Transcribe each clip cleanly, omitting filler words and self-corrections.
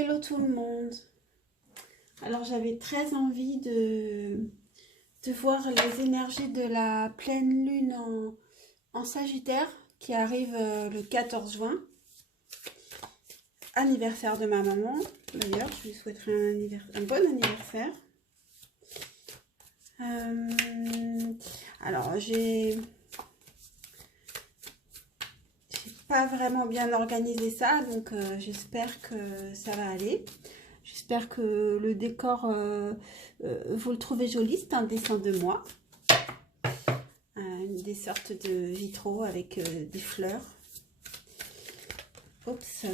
Hello tout le monde. Alors j'avais très envie de voir les énergies de la pleine lune en Sagittaire qui arrive le 14 juin. Anniversaire de ma maman. D'ailleurs, je lui souhaiterais un bon anniversaire. Alors j'ai pas vraiment bien organisé ça, donc j'espère que ça va aller. J'espère que le décor, vous le trouvez joli. C'est un dessin de moi. Des sortes de vitraux avec des fleurs. Oups.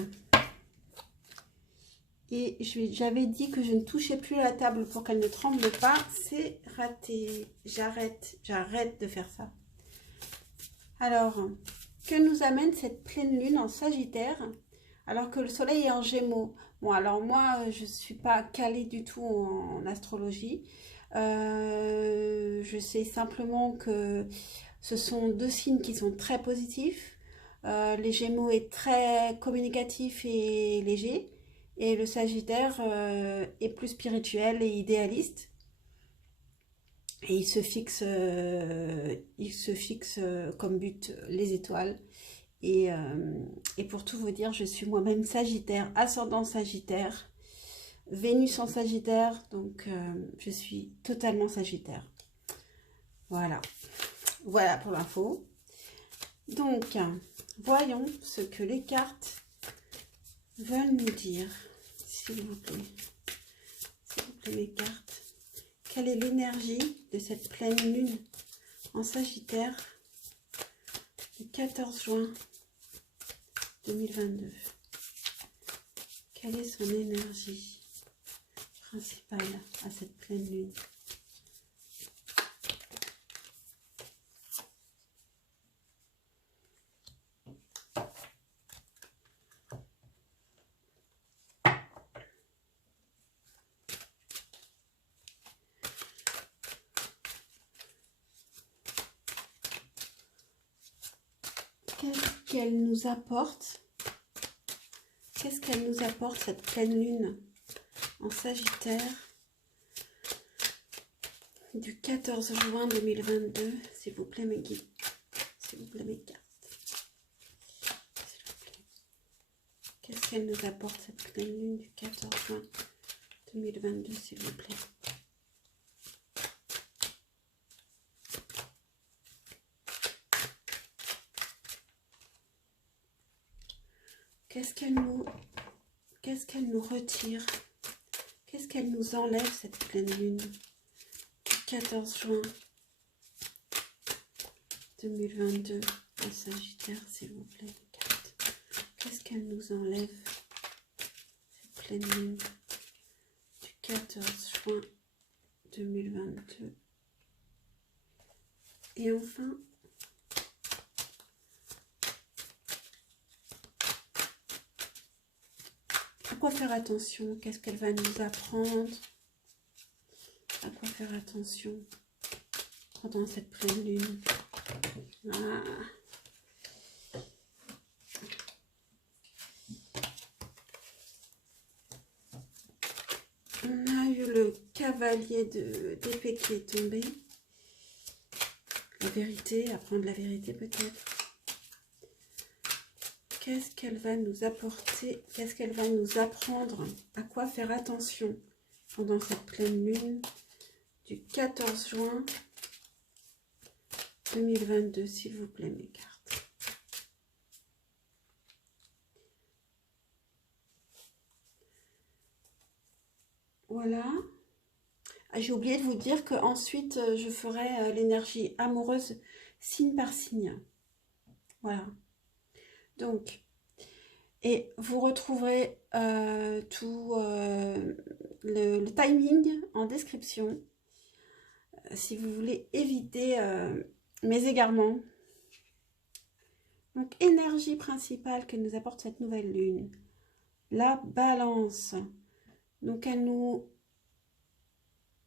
Et j'avais dit que je ne touchais plus la table pour qu'elle ne tremble pas. C'est raté. J'arrête de faire ça. Alors, que nous amène cette pleine lune en Sagittaire alors que le soleil est en Gémeaux? Bon, alors moi, je ne suis pas calée du tout en astrologie. Je sais simplement que ce sont deux signes qui sont très positifs. Les Gémeaux est très communicatif et léger. Et le Sagittaire est plus spirituel et idéaliste. Et il se fixe comme but les étoiles. Et pour tout vous dire, je suis moi-même Sagittaire, ascendant Sagittaire, Vénus en Sagittaire, donc je suis totalement Sagittaire. Voilà, voilà pour l'info. Donc, voyons ce que les cartes veulent nous dire, s'il vous plaît. S'il vous plaît, les cartes. Quelle est l'énergie de cette pleine lune en Sagittaire le 14 juin 2022? Quelle est son énergie principale à cette pleine lune? Qu'est-ce qu'elle nous apporte? Qu'est-ce qu'elle nous apporte, cette pleine lune en Sagittaire du 14 juin 2022? S'il vous plaît, mes guides. S'il vous plaît, mes cartes. S'il vous plaît. Qu'est-ce qu'elle nous apporte, cette pleine lune du 14 juin 2022, s'il vous plaît? Qu'est-ce qu'elle nous retire? Qu'est-ce qu'elle nous enlève, cette pleine lune du 14 juin 2022 en Sagittaire, s'il vous plaît, les cartes? Qu'est-ce qu'elle nous enlève, cette pleine lune du 14 juin 2022? Et enfin, à quoi faire attention? Qu'est-ce qu'elle va nous apprendre? À quoi faire attention pendant cette pleine lune? On a eu le cavalier d'épée qui est tombé. La vérité, apprendre la vérité peut-être. Qu'est-ce qu'elle va nous apporter? Qu'est-ce qu'elle va nous apprendre? À quoi faire attention pendant cette pleine lune du 14 juin 2022, s'il vous plaît, mes cartes? Voilà. J'ai oublié de vous dire que ensuite je ferai l'énergie amoureuse signe par signe. Voilà. Donc, et vous retrouverez tout le timing en description si vous voulez éviter mes égarements. Donc, énergie principale que nous apporte cette nouvelle lune, la balance. Donc, elle nous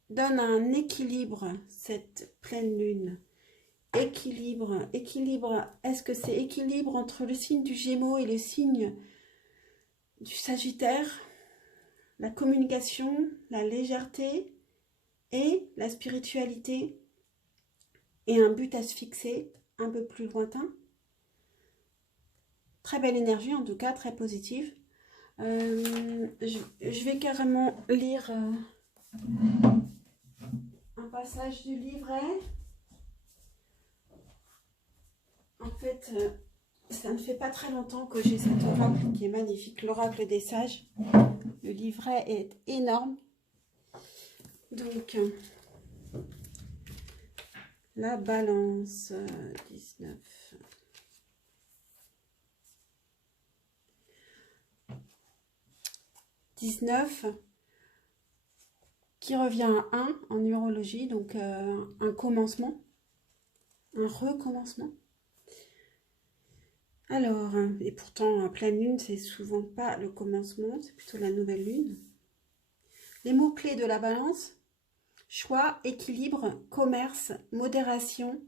donne un équilibre, cette pleine lune. Équilibre, est-ce que c'est équilibre entre le signe du Gémeaux et le signe du Sagittaire? la communication, la légèreté et la spiritualité et un but à se fixer un peu plus lointain. Très belle énergie, en tout cas, très positive. Je vais carrément lire un passage du livret. En fait, ça ne fait pas très longtemps que j'ai cet oracle qui est magnifique, l'oracle des sages. Le livret est énorme. Donc, la balance 19. 19 qui revient à 1 en numérologie, donc un commencement, un recommencement. Alors, et pourtant, en pleine lune, c'est souvent pas le commencement, c'est plutôt la nouvelle lune. Les mots-clés de la balance: choix, équilibre, commerce, modération,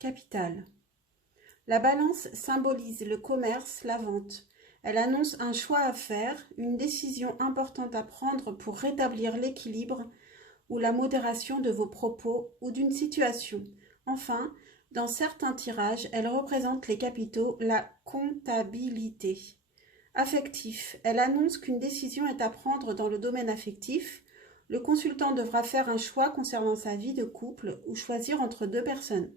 capital. La balance symbolise le commerce, la vente. Elle annonce un choix à faire, une décision importante à prendre pour rétablir l'équilibre ou la modération de vos propos ou d'une situation. Enfin, dans certains tirages, elle représente les capitaux, la comptabilité. Affectif, elle annonce qu'une décision est à prendre dans le domaine affectif. Le consultant devra faire un choix concernant sa vie de couple ou choisir entre deux personnes.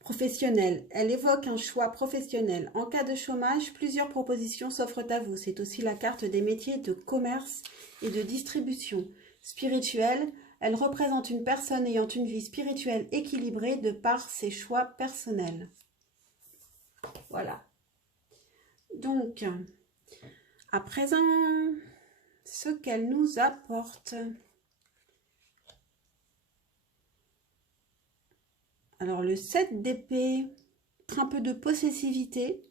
Professionnel, elle évoque un choix professionnel. En cas de chômage, plusieurs propositions s'offrent à vous. C'est aussi la carte des métiers de commerce et de distribution. Spirituel, elle représente une personne ayant une vie spirituelle équilibrée de par ses choix personnels. Voilà. Donc, à présent, ce qu'elle nous apporte. Alors, le 7 d'épée, un peu de possessivité,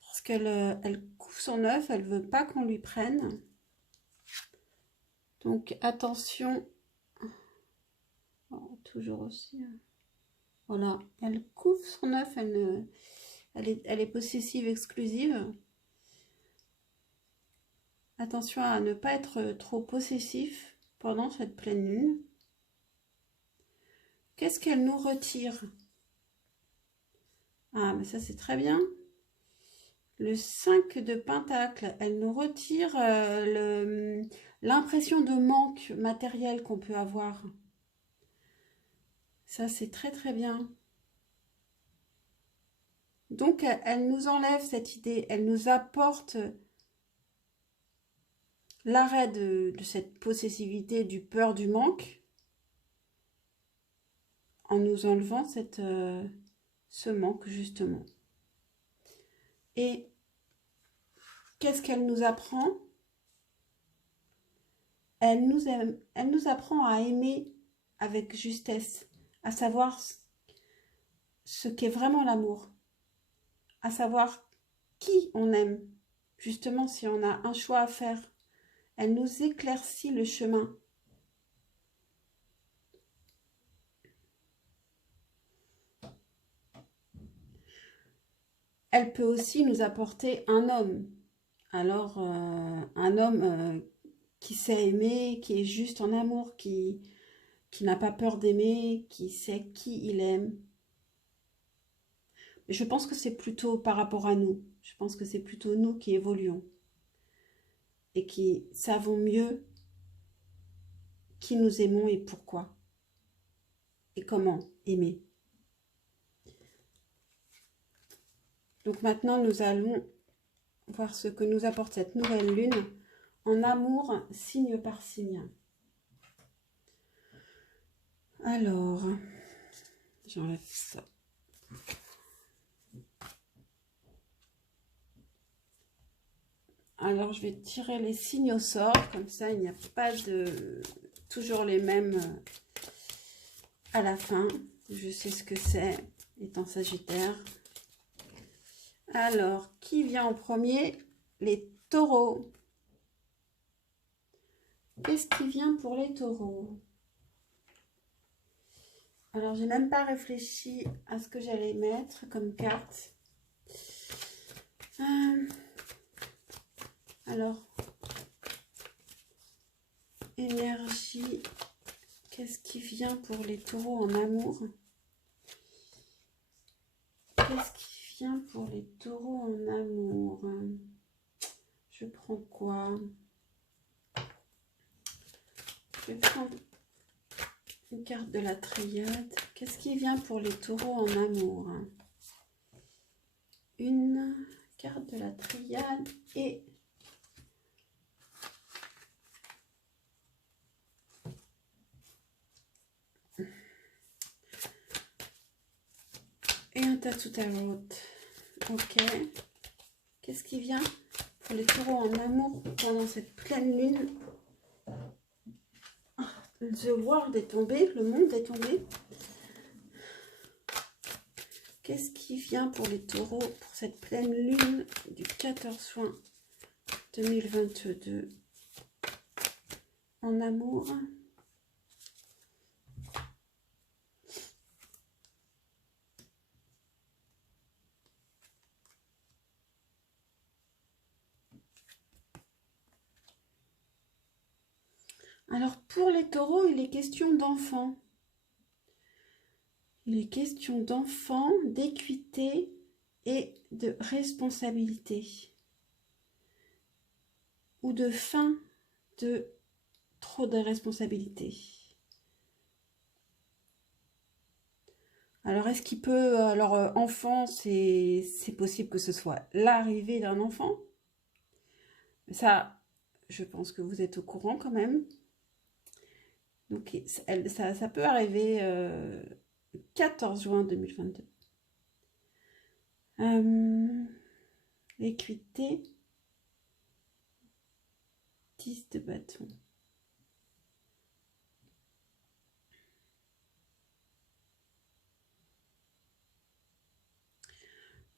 parce qu'elle elle couvre son œuf, elle ne veut pas qu'on lui prenne. Donc, attention. Oh, toujours aussi. Voilà, elle couvre son œuf, elle est possessive, exclusive. Attention à ne pas être trop possessif pendant cette pleine lune. Qu'est-ce qu'elle nous retire? Ah, mais ça c'est très bien. Le 5 de Pentacle, elle nous retire l'impression de manque matériel qu'on peut avoir. Ça c'est très très bien. Donc elle nous enlève cette idée, elle nous apporte l'arrêt de cette possessivité, du peur du manque, en nous enlevant ce manque justement. Et qu'est-ce qu'elle nous apprend? Elle nous apprend à aimer avec justesse, à savoir ce qu'est vraiment l'amour, à savoir qui on aime, justement si on a un choix à faire. Elle nous éclaircit le chemin. Elle peut aussi nous apporter un homme. Alors, un homme qui sait aimer, qui est juste en amour, qui n'a pas peur d'aimer, qui sait qui il aime. Mais je pense que c'est plutôt par rapport à nous. Je pense que c'est plutôt nous qui évoluons et qui savons mieux qui nous aimons et pourquoi et comment aimer. Donc maintenant, nous allons voir ce que nous apporte cette nouvelle lune en amour, signe par signe. Alors, j'enlève ça. Alors, je vais tirer les signes au sort, comme ça, il n'y a pas de toujours les mêmes à la fin. Je sais ce que c'est, étant Sagittaire. Alors, qui vient en premier? Les taureaux. Qu'est-ce qui vient pour les taureaux? Alors, j'ai même pas réfléchi à ce que j'allais mettre comme carte. Alors, énergie, qu'est-ce qui vient pour les taureaux en amour? Qu'est-ce qui vient pour les taureaux en amour? Je prends quoi? Je vais prendre une carte de la triade. Qu'est-ce qui vient pour les taureaux en amour? Une carte de la triade et un tattoo tarot. Ok. Qu'est-ce qui vient pour les taureaux en amour pendant cette pleine lune? The world est tombé, le monde est tombé. Qu'est-ce qui vient pour les taureaux pour cette pleine lune du 14 juin 2022 en amour? Alors pour les taureaux, il est question d'enfants. Il est question d'enfants, d'équité et de responsabilité. Ou de fin de trop de responsabilités. Alors est-ce qu'il peut... Alors enfant, c'est possible que ce soit l'arrivée d'un enfant. Ça, je pense que vous êtes au courant quand même. Donc ça peut arriver le 14 juin 2022. L'équité, 10 de bâton.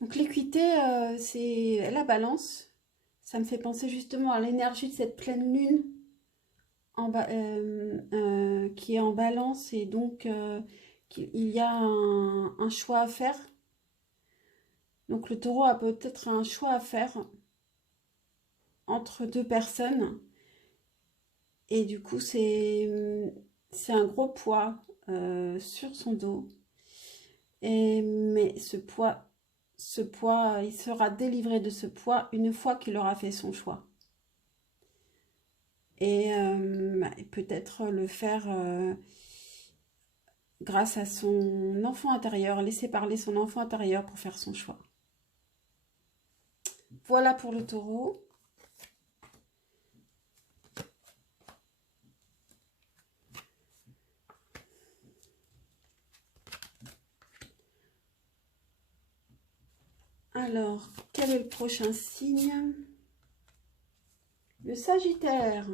Donc l'équité, c'est la balance. Ça me fait penser justement à l'énergie de cette pleine lune qui est en balance et donc il y a un choix à faire. Donc le taureau a peut-être un choix à faire entre deux personnes et du coup c'est un gros poids sur son dos. Mais ce poids, il sera délivré de ce poids une fois qu'il aura fait son choix. Et peut-être le faire grâce à son enfant intérieur, laisser parler son enfant intérieur pour faire son choix. Voilà pour le taureau. Alors, quel est le prochain signe? Le Sagittaire.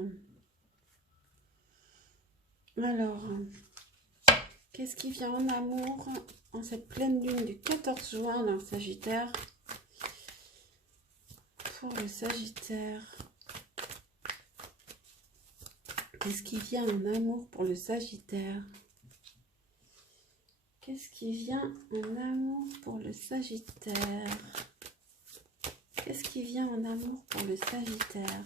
Alors, qu'est-ce qui vient en amour en cette pleine lune du 14 juin dans le Sagittaire? Pour le Sagittaire. Qu'est-ce qui vient en amour pour le Sagittaire? Qu'est-ce qui vient en amour pour le Sagittaire? Qu'est-ce qui vient en amour pour le Sagittaire?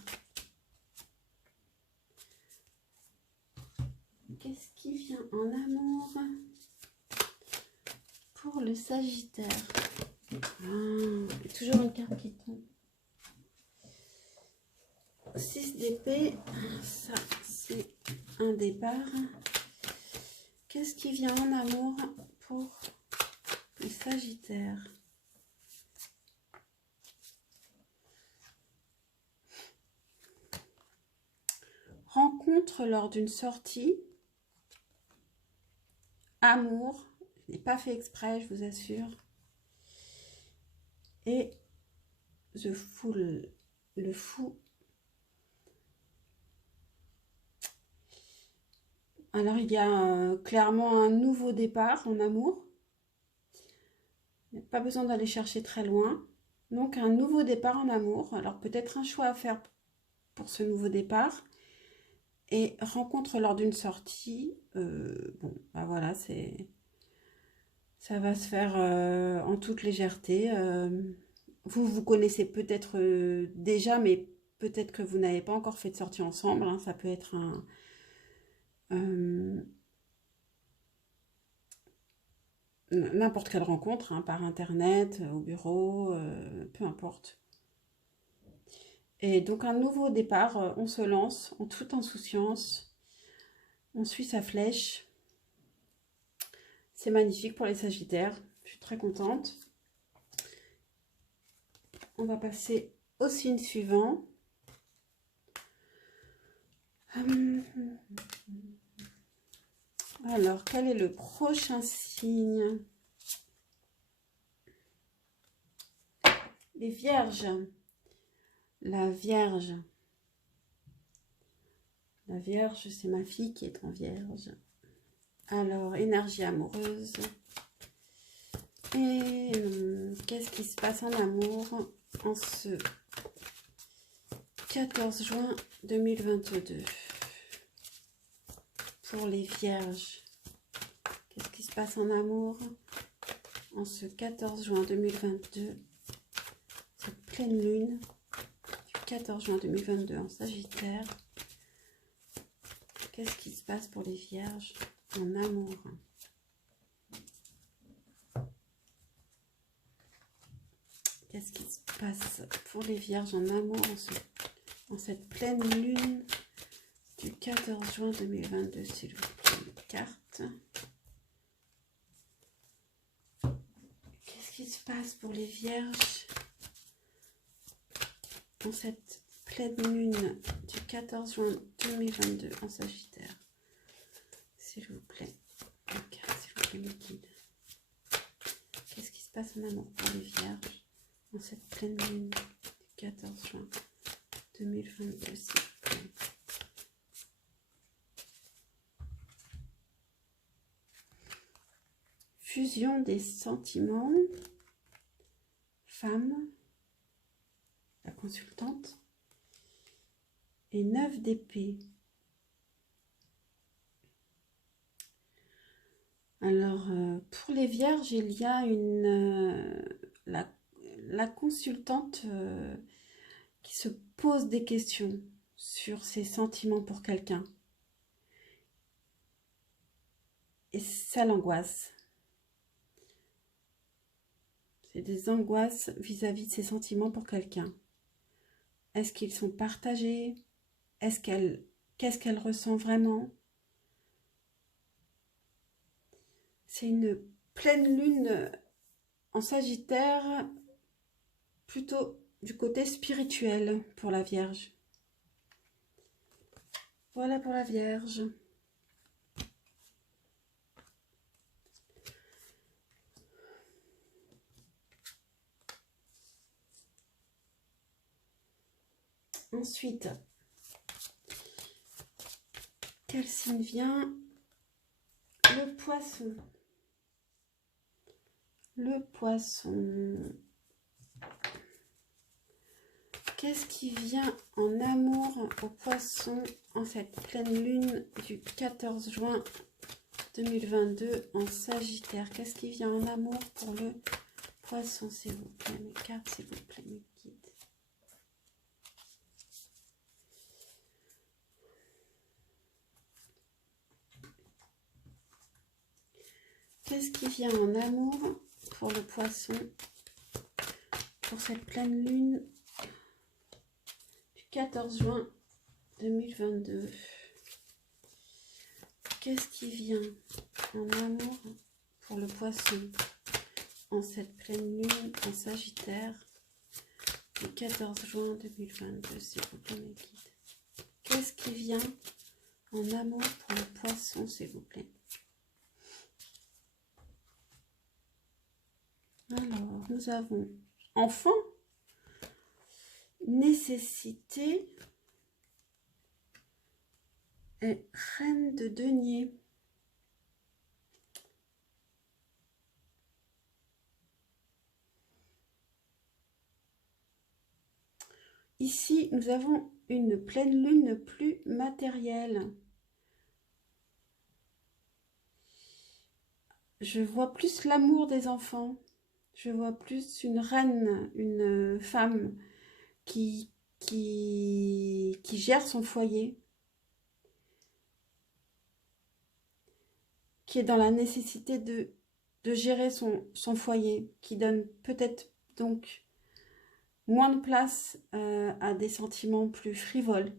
Qu'est-ce qui vient en amour pour le Sagittaire? Toujours une carte qui tombe. 6 d'épée, ça c'est un départ. Qu'est-ce qui vient en amour pour le Sagittaire? Rencontre lors d'une sortie. Amour. Je n'ai pas fait exprès, je vous assure. Et The Fool, le fou. Alors, il y a clairement un nouveau départ en amour. Il n'y a pas besoin d'aller chercher très loin. Donc, un nouveau départ en amour. Alors, peut-être un choix à faire pour ce nouveau départ. Et rencontre lors d'une sortie. Bon, bah voilà, ça va se faire en toute légèreté. Vous connaissez peut-être déjà, mais peut-être que vous n'avez pas encore fait de sortie ensemble, hein, ça peut être n'importe quelle rencontre, hein, par internet, au bureau, peu importe. Et donc un nouveau départ, on se lance en toute insouciance, on suit sa flèche. C'est magnifique pour les Sagittaires, je suis très contente. On va passer au signe suivant. Alors, quel est le prochain signe? Les Vierges. La Vierge. La Vierge, c'est ma fille qui est en Vierge. Alors, énergie amoureuse. Et qu'est-ce qui se passe en amour en ce 14 juin 2022 pour les Vierges? Qu'est-ce qui se passe en amour en ce 14 juin 2022, cette pleine lune du 14 juin 2022 en Sagittaire? Qu'est-ce qui se passe pour les Vierges en amour? Qu'est-ce qui se passe pour les Vierges en amour en cette pleine lune du 14 juin 2022, s'il vous plaît, les cartes? Qu'est-ce qui se passe pour les Vierges en cette pleine lune du 14 juin 2022 en Sagittaire? S'il vous plaît, les cartes, s'il vous plaît, mes guides. Qu'est-ce qui se passe en amour pour les Vierges en cette pleine lune du 14 juin 2022, s'il vous plaît? Fusion des sentiments, femme, la consultante, et 9 d'épée. Alors, pour les Vierges, il y a la consultante qui se pose des questions sur ses sentiments pour quelqu'un. Et ça l'angoisse. C'est des angoisses vis-à-vis de ses sentiments pour quelqu'un. Est-ce qu'ils sont partagés? Qu'est-ce qu'elle ressent vraiment? C'est une pleine lune en Sagittaire, plutôt du côté spirituel pour la Vierge. Voilà pour la Vierge. Ensuite, quel signe vient? Le Poisson. Le Poisson. Qu'est-ce qui vient en amour au Poisson en cette pleine lune du 14 juin 2022 en Sagittaire? Qu'est-ce qui vient en amour pour le Poisson, s'il vous plaît? Mes cartes, s'il vous plaît, mes guides. Qu'est-ce qui vient en amour pour le Poisson pour cette pleine lune du 14 juin 2022? Qu'est-ce qui vient en amour pour le Poisson en cette pleine lune en Sagittaire du 14 juin 2022, s'il vous plaît, mes guides? Qu'est-ce qui vient en amour pour le Poisson, s'il vous plaît? Alors, nous avons enfant, nécessité et reine de denier. Ici, nous avons une pleine lune plus matérielle. Je vois plus l'amour des enfants. Je vois plus une reine, une femme qui qui gère son foyer, qui est dans la nécessité de gérer son foyer, qui donne peut-être donc moins de place à des sentiments plus frivoles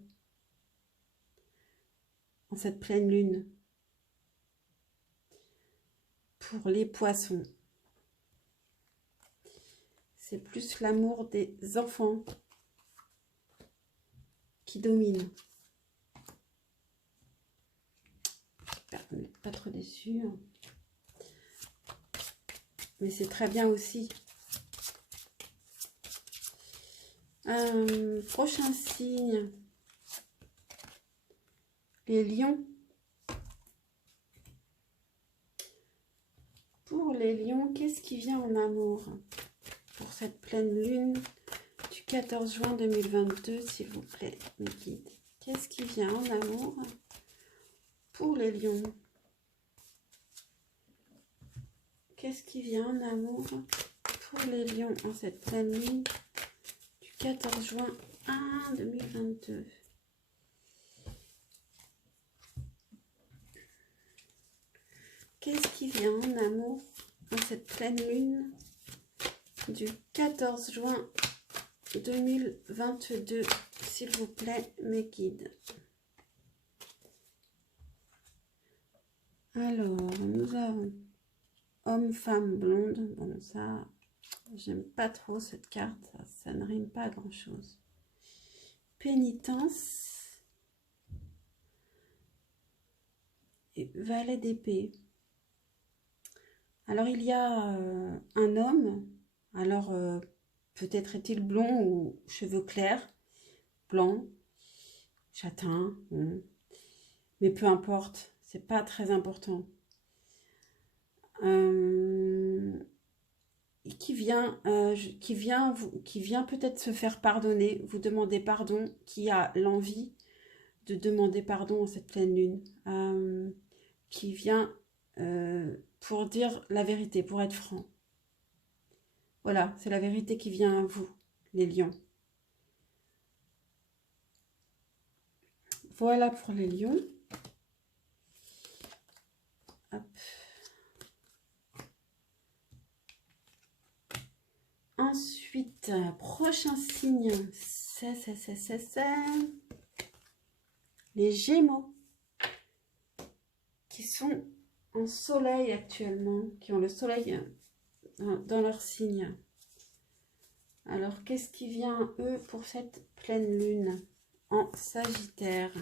en cette pleine lune. Pour les poissons, c'est plus l'amour des enfants qui domine. J'espère que vous n'êtes pas trop déçus. Mais c'est très bien aussi. Prochain signe. Les lions. Pour les lions, qu'est-ce qui vient en amour pour cette pleine lune du 14 juin 2022, s'il vous plaît, mes guides? Qu'est-ce qui vient en amour pour les lions? Qu'est-ce qui vient en amour pour les lions en cette pleine lune du 14 juin 2022? Qu'est-ce qui vient en amour en cette pleine lune du 14 juin 2022, s'il vous plaît, mes guides? Alors, nous avons homme, femme, blonde. Bon, ça, j'aime pas trop cette carte. Ça ne rime pas à grand-chose. Pénitence. Et valet d'épée. Alors, il y a un homme. Alors, peut-être est-il blond ou cheveux clairs, blanc, châtain. Mais peu importe, c'est pas très important. Qui vient peut-être se faire pardonner, vous demander pardon, qui a l'envie de demander pardon en cette pleine lune, qui vient pour dire la vérité, pour être franc. Voilà, c'est la vérité qui vient à vous, les lions. Voilà pour les lions. Hop. Ensuite, prochain signe, c'est les Gémeaux qui sont en soleil actuellement, qui ont le soleil dans leur signe. Alors, qu'est-ce qui vient, eux, pour cette pleine lune en Sagittaire?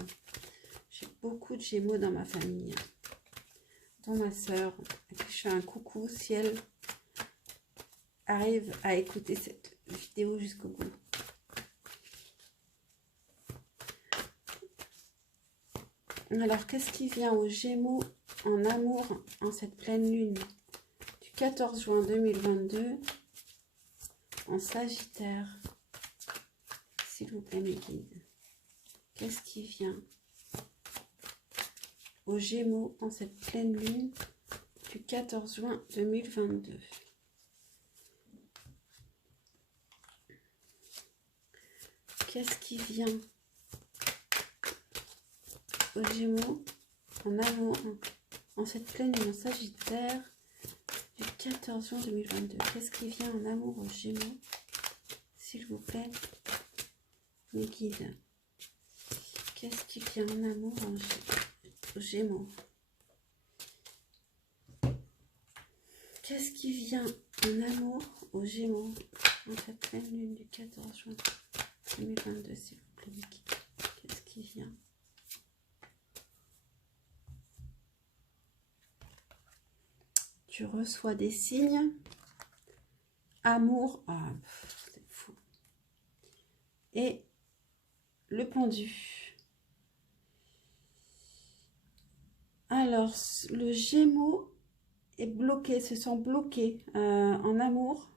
J'ai beaucoup de Gémeaux dans ma famille, dont ma sœur, à qui je fais un coucou si elle arrive à écouter cette vidéo jusqu'au bout. Alors, qu'est-ce qui vient aux Gémeaux en amour en cette pleine lune du 14 juin 2022 en Sagittaire? S'il vous plaît, mes guides. Qu'est-ce qui vient aux Gémeaux en cette pleine lune du 14 juin 2022? Qu'est-ce qui vient aux Gémeaux en amour en cette pleine lune en Sagittaire du 14 juin 2022? Qu'est-ce qui vient en amour aux Gémeaux, s'il vous plaît, mes guides? Qu'est-ce qui vient en amour aux Gémeaux? Qu'est-ce qui vient en amour aux Gémeaux en cette pleine lune du 14 juin 2022, s'il vous plaît, mes guides? Qu'est-ce qui vient? Tu reçois des signes. Amour. Ah, c'est fou. Et le pendu. Alors, le Gémeaux est bloqué, se sent bloqué en amour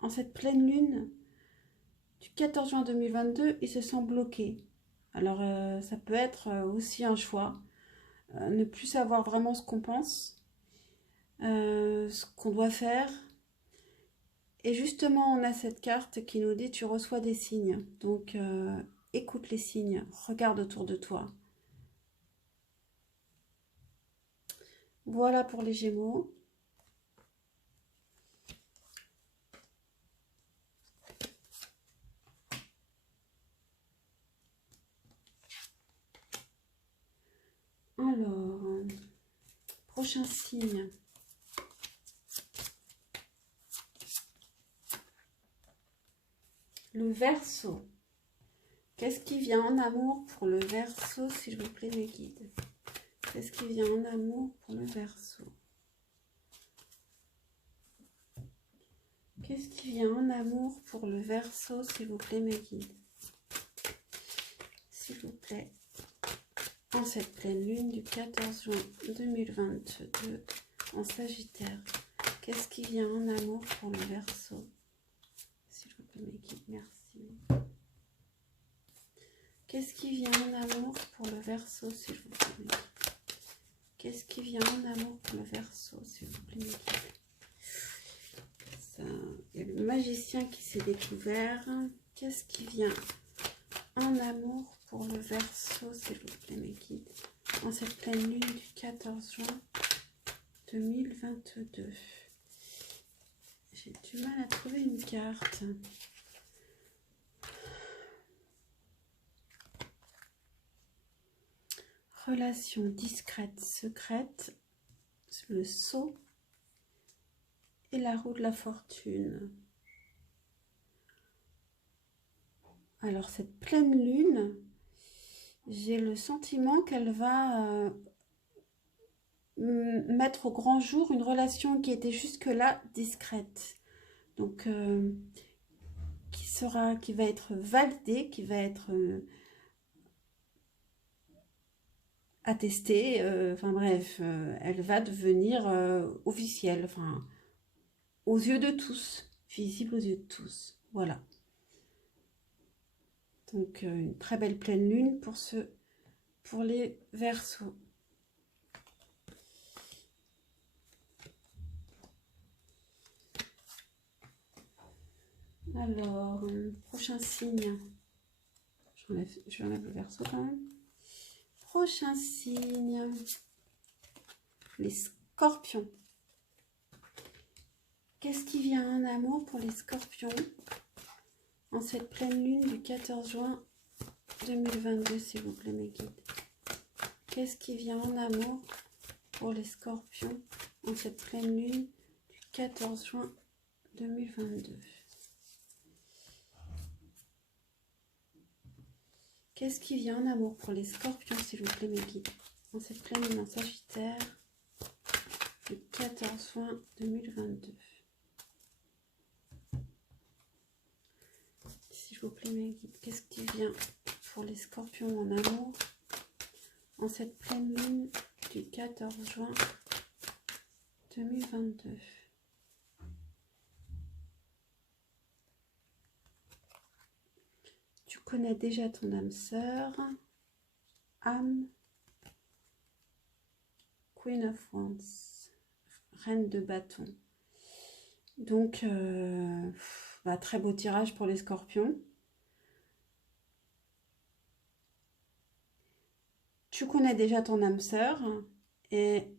en cette pleine lune du 14 juin 2022. Il se sent bloqué. Alors, ça peut être aussi un choix. Ne plus savoir vraiment ce qu'on pense. Ce qu'on doit faire, Et justement, on a cette carte qui nous dit tu reçois des signes. Donc, écoute les signes, regarde autour de toi. Voilà pour les Gémeaux. Alors, prochain signe. Le Verseau. Qu'est-ce qui vient en amour pour le Verseau, s'il vous plaît, mes guides? Qu'est-ce qui vient en amour pour le Verseau? Qu'est-ce qui vient en amour pour le Verseau, s'il vous plaît, mes guides? S'il vous plaît. En cette pleine lune du 14 juin 2022, en Sagittaire, qu'est-ce qui vient en amour pour le Verseau? S'il vous plaît, mes guides, merci. Qu'est-ce qui vient en amour pour le Verseau, s'il vous plaît, mes guides? Qu'est-ce qui vient en amour pour le Verseau, s'il vous plaît, mes guides? Il y a le magicien qui s'est découvert. Qu'est-ce qui vient en amour pour le Verseau, s'il vous plaît, mes guides, en cette pleine lune du 14 juin 2022? J'ai du mal à trouver une carte. Relation discrète, secrète, le sceau et la roue de la fortune. Alors cette pleine lune, j'ai le sentiment qu'elle va mettre au grand jour une relation qui était jusque-là discrète. Donc qui va être validée, qui va être attestée, enfin bref, elle va devenir officielle, enfin aux yeux de tous, visible aux yeux de tous. Voilà. Donc une très belle pleine lune pour les Verseaux. Alors, prochain signe. Je enlève le Verseau quand même. Prochain signe. Les Scorpions. Qu'est-ce qui vient en amour pour les Scorpions en cette pleine lune du 14 juin 2022, s'il vous plaît, mes guides? Qu'est-ce qui vient en amour pour les Scorpions en cette pleine lune du 14 juin 2022? Qu'est-ce qui vient en amour pour les Scorpions, s'il vous plaît, mes guides, en cette pleine lune en Sagittaire du 14 juin 2022? S'il vous plaît, mes guides, qu'est-ce qui vient pour les Scorpions en amour en cette pleine lune du 14 juin 2022? Tu connais déjà ton âme sœur, âme, Queen of Wands, reine de bâton. Donc, très beau tirage pour les Scorpions. Tu connais déjà ton âme sœur et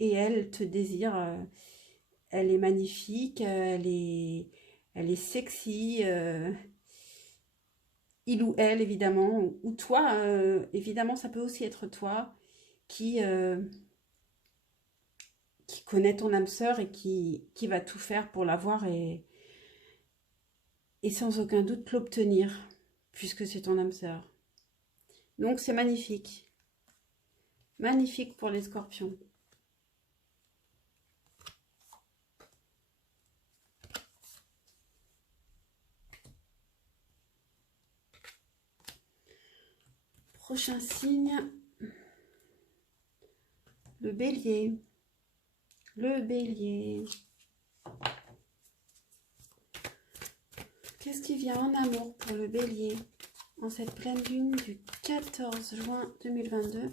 elle te désire. Elle est magnifique, elle est sexy. Il ou elle, évidemment, ou toi, évidemment, ça peut aussi être toi qui connaît ton âme sœur et qui va tout faire pour l'avoir et sans aucun doute l'obtenir, puisque c'est ton âme sœur. Donc, c'est magnifique. Magnifique pour les Scorpions. Prochain signe, le Bélier. Le Bélier. Qu'est-ce qui vient en amour pour le Bélier en cette pleine lune du 14 juin 2022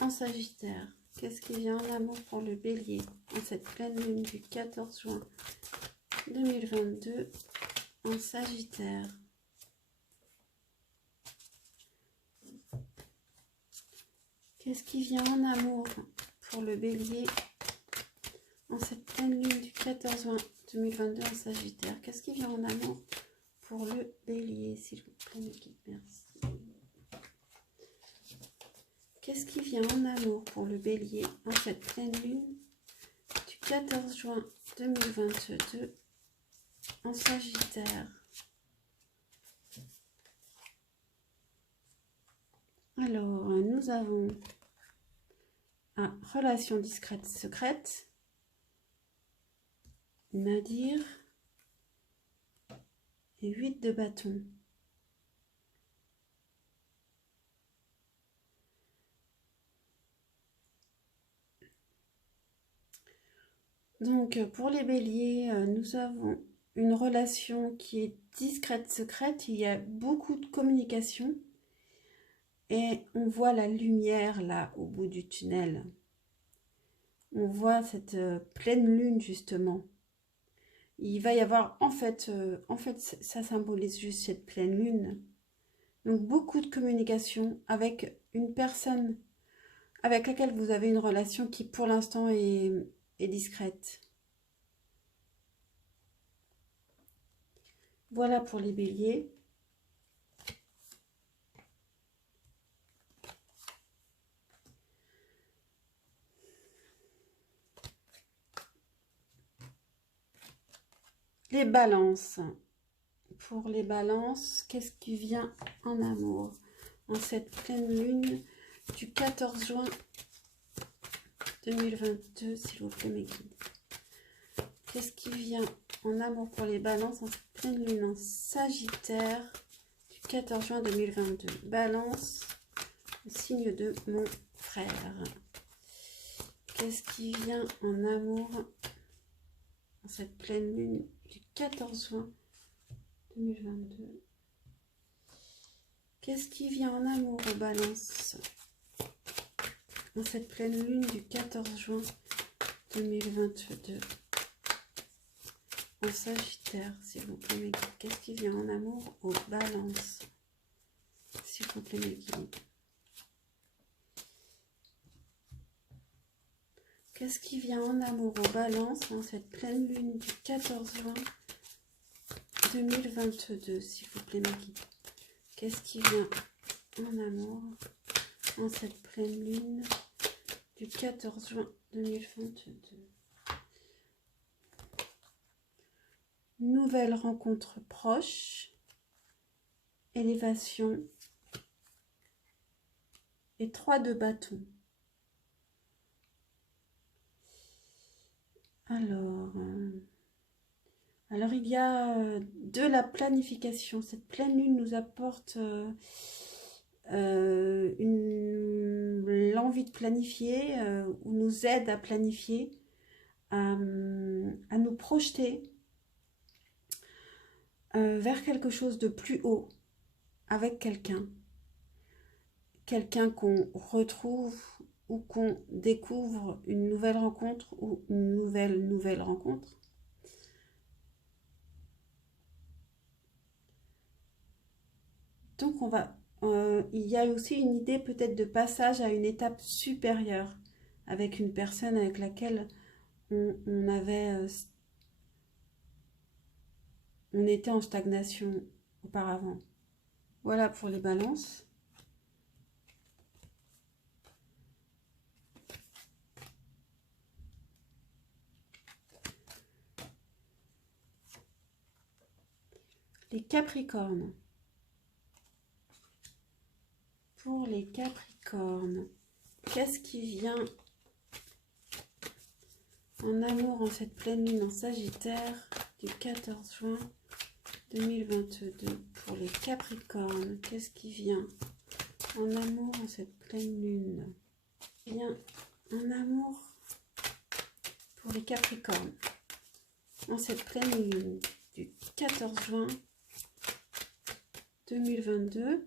en Sagittaire? Qu'est-ce qui vient en amour pour le Bélier en cette pleine lune du 14 juin 2022 en Sagittaire. Qu'est-ce qui vient en amour pour le Bélier en cette pleine lune du 14 juin 2022 en Sagittaire? Qu'est-ce qui vient en amour pour le Bélier, s'il vous plaît, mes guides, merci. Qu'est-ce qui vient en amour pour le Bélier en cette pleine lune du 14 juin 2022 en Sagittaire? Alors, nous avons relation discrète secrète, Nadir et 8 de bâton. Donc, pour les béliers, nous avons une relation qui est discrète, secrète. Il y a beaucoup de communication. Et on voit la lumière, là, au bout du tunnel. On voit cette pleine lune, justement. Il va y avoir, en fait, ça symbolise juste cette pleine lune. Donc, beaucoup de communication avec une personne avec laquelle vous avez une relation qui, pour l'instant, est discrète. Voilà pour les béliers. Les balances. Pour les balances, qu'est-ce qui vient en amour en cette pleine lune du 14 juin 2022, s'il vous plaît, mes guides? Qu'est-ce qui vient en amour pour les balances en cette pleine lune en Sagittaire du 14 juin 2022? Balance, le signe de mon frère. Qu'est-ce qui vient en amour en cette pleine lune du 14 juin 2022? Qu'est-ce qui vient en amour aux balances en cette pleine lune du 14 juin 2022 en Sagittaire, s'il vous plaît, mes guides? Qu'est-ce qui vient en amour aux balances, s'il vous plaît, mes guides? Qu'est-ce qui vient en amour aux balances en cette pleine lune du 14 juin 2022, s'il vous plaît, mes guides? Qu'est-ce qui vient en amour en cette pleine lune du 14 juin 2022? Nouvelle rencontre proche, élévation et 3 de bâton. Alors il y a de la planification. Cette pleine lune nous apporte l'envie de planifier, ou nous aide à planifier, à nous projeter vers quelque chose de plus haut avec quelqu'un. Quelqu'un qu'on retrouve ou qu'on découvre, une nouvelle rencontre ou une nouvelle rencontre. Donc il y a aussi une idée peut-être de passage à une étape supérieure avec une personne avec laquelle on était en stagnation auparavant. Voilà pour les balances. Les Capricornes. Pour les Capricornes, qu'est-ce qui vient en amour en cette pleine lune en Sagittaire du 14 juin 2022? Pour les Capricornes, qu'est-ce qui vient en amour en cette pleine lune? Vient en amour pour les Capricornes en cette pleine lune du 14 juin 2022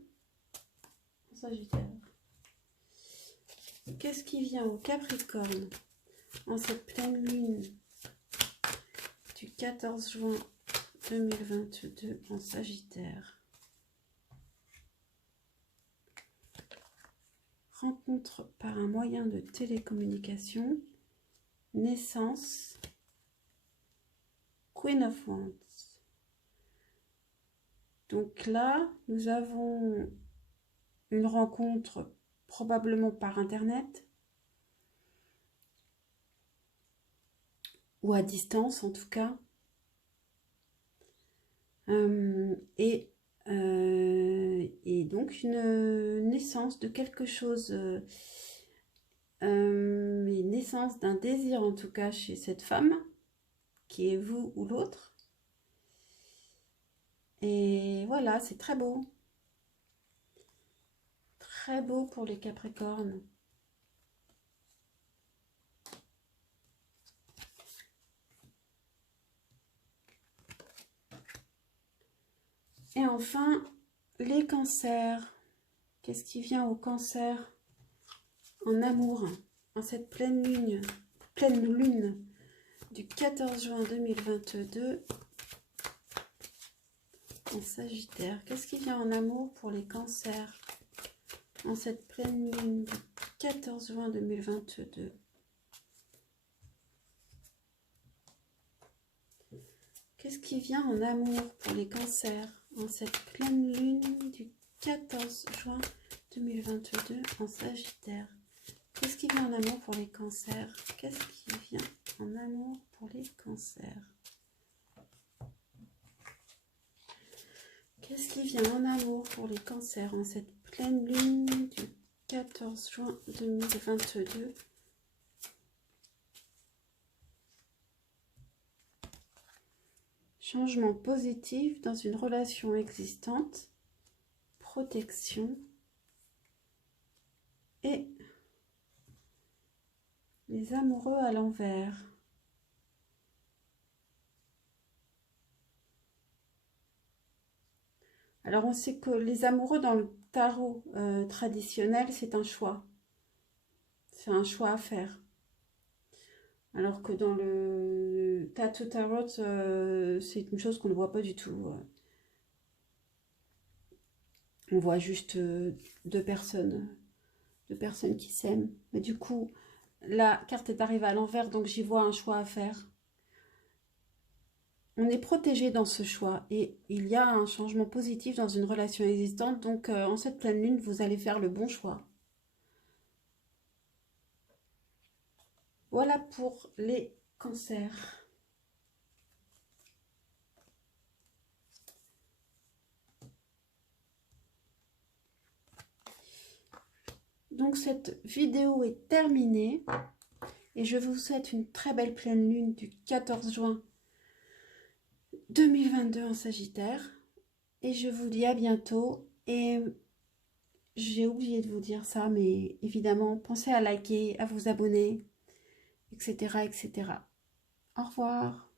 en Sagittaire. Qu'est-ce qui vient au Capricorne en cette pleine lune du 14 juin 2022 en Sagittaire. Rencontre par un moyen de télécommunication. Naissance. Queen of Wands. Donc là, nous avons une rencontre probablement par Internet. Ou à distance en tout cas. Et donc une naissance de quelque chose, une naissance d'un désir en tout cas chez cette femme, qui est vous ou l'autre. Et voilà, c'est très beau. Très beau pour les Capricornes. Et enfin, les cancers. Qu'est-ce qui vient au cancer en amour, en cette pleine lune du 14 juin 2022 en Sagittaire? Qu'est-ce qui vient en amour pour les cancers en cette pleine lune du 14 juin 2022? Qu'est-ce qui vient en amour pour les cancers en cette pleine lune du 14 juin 2022 en Sagittaire? Qu'est-ce qui vient en amour pour les cancers? Qu'est-ce qui vient en amour pour les cancers? Qu'est-ce qui vient en amour pour les cancers en cette pleine lune du 14 juin 2022? Changement positif dans une relation existante, protection et les amoureux à l'envers. Alors on sait que les amoureux dans le tarot traditionnel, c'est un choix. C'est un choix à faire. Alors que dans le Tattoo Tarot, c'est une chose qu'on ne voit pas du tout. On voit juste deux personnes qui s'aiment. Mais du coup, la carte est arrivée à l'envers, donc j'y vois un choix à faire. On est protégé dans ce choix et il y a un changement positif dans une relation existante. Donc en cette pleine lune, vous allez faire le bon choix. Voilà pour les cancers. Donc cette vidéo est terminée et je vous souhaite une très belle pleine lune du 14 juin 2022 en Sagittaire. Et je vous dis à bientôt. Et j'ai oublié de vous dire ça, mais évidemment, pensez à liker, à vous abonner, etc., etc. Au revoir.